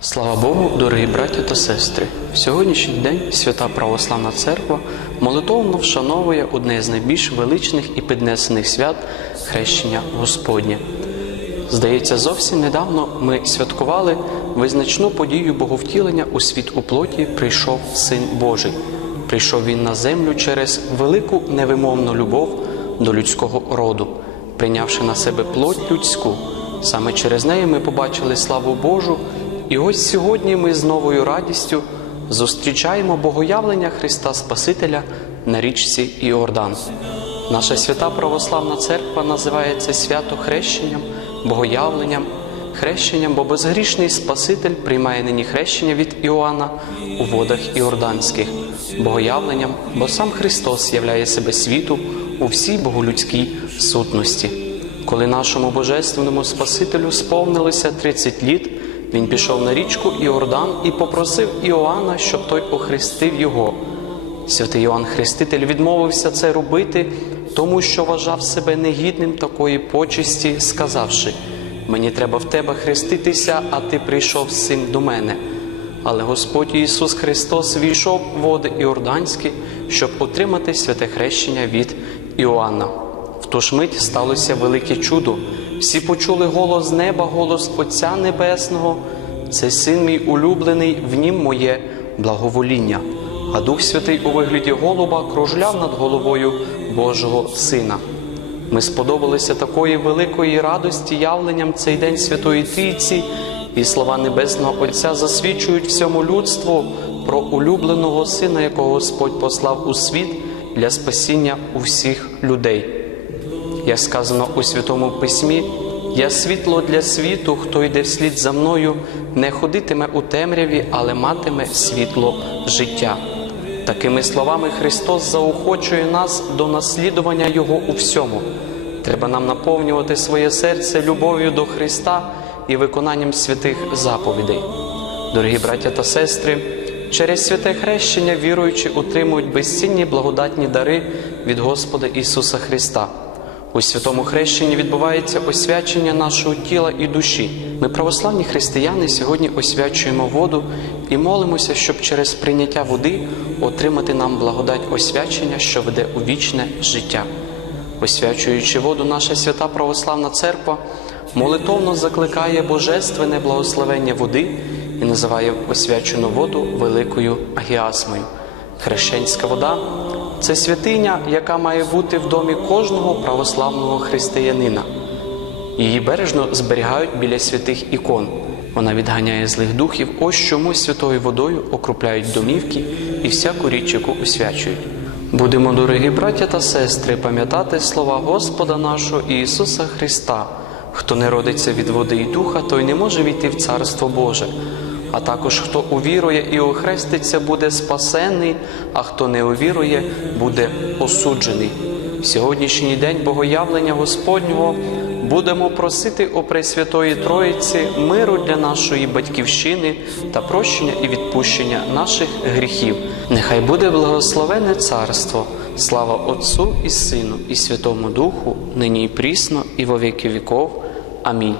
Слава Богу, дорогі браті та сестри! В сьогоднішній день Свята Православна Церква молитовно вшановує одне з найбільш величних і піднесених свят хрещення Господнє. Здається, зовсім недавно ми святкували визначну подію Боговтілення у світ у плоті прийшов Син Божий. Прийшов він на землю через велику невимовну любов до людського роду, прийнявши на себе плоть людську. Саме через неї ми побачили славу Божу, і ось сьогодні ми з новою радістю зустрічаємо богоявлення Христа Спасителя на річці Іордан. Наша свята православна церква називає це свято хрещенням, богоявленням, хрещенням, бо безгрішний Спаситель приймає нині хрещення від Іоанна у водах Іорданських, богоявленням, бо сам Христос являє себе світу у всій боголюдській сутності. Коли нашому божественному Спасителю сповнилося 30 літ, він пішов на річку Іордан і попросив Іоанна, щоб той охрестив його. Святий Йоанн Хреститель відмовився це робити, тому що вважав себе негідним такої почесті, сказавши: Мені треба в тебе хреститися, а ти прийшов з цим до мене. Але Господь Ісус Христос війшов в води Іорданські, щоб отримати святе хрещення від Іоанна. В ту ж мить сталося велике чудо. Всі почули голос неба, голос Отця Небесного. Це син мій улюблений, в нім моє благовоління. А Дух Святий у вигляді голуба кружляв над головою Божого Сина. Ми сподобалися такої великої радості явленням цей день Святої Трійці, і слова Небесного Отця засвідчують всьому людству про улюбленого Сина, якого Господь послав у світ для спасіння усіх людей. Як сказано у Святому Письмі, я світло для світу, хто йде вслід за мною, не ходитиме у темряві, але матиме світло життя. Такими словами Христос заохочує нас до наслідування Його у всьому. Треба нам наповнювати своє серце любов'ю до Христа і виконанням святих заповідей. Дорогі браття та сестри, через святе хрещення віруючі отримують безцінні благодатні дари від Господа Ісуса Христа. У святому хрещенні відбувається освячення нашого тіла і душі. Ми, православні християни, сьогодні освячуємо воду і молимося, щоб через прийняття води отримати нам благодать освячення, що веде у вічне життя. Освячуючи воду, наша свята православна церква молитовно закликає божественне благословення води і називає освячену воду великою агіасмою. Хрещенська вода це святиня, яка має бути в домі кожного православного християнина. Її бережно зберігають біля святих ікон. Вона відганяє злих духів, ось чому святою водою окропляють домівки і всяку річ, яку освячують. Будемо, дорогі браття та сестри, пам'ятати слова Господа нашого Ісуса Христа. Хто не родиться від води і духа, той не може війти в Царство Боже. А також хто увірує і охреститься, буде спасений, а хто не увірує, буде осуджений. В сьогоднішній день богоявлення Господнього будемо просити у Пресвятої Троїці миру для нашої батьківщини та прощення і відпущення наших гріхів. Нехай буде благословене царство, слава Отцу і Сину, і Святому Духу, нині і прісно, і во віки віков. Амінь.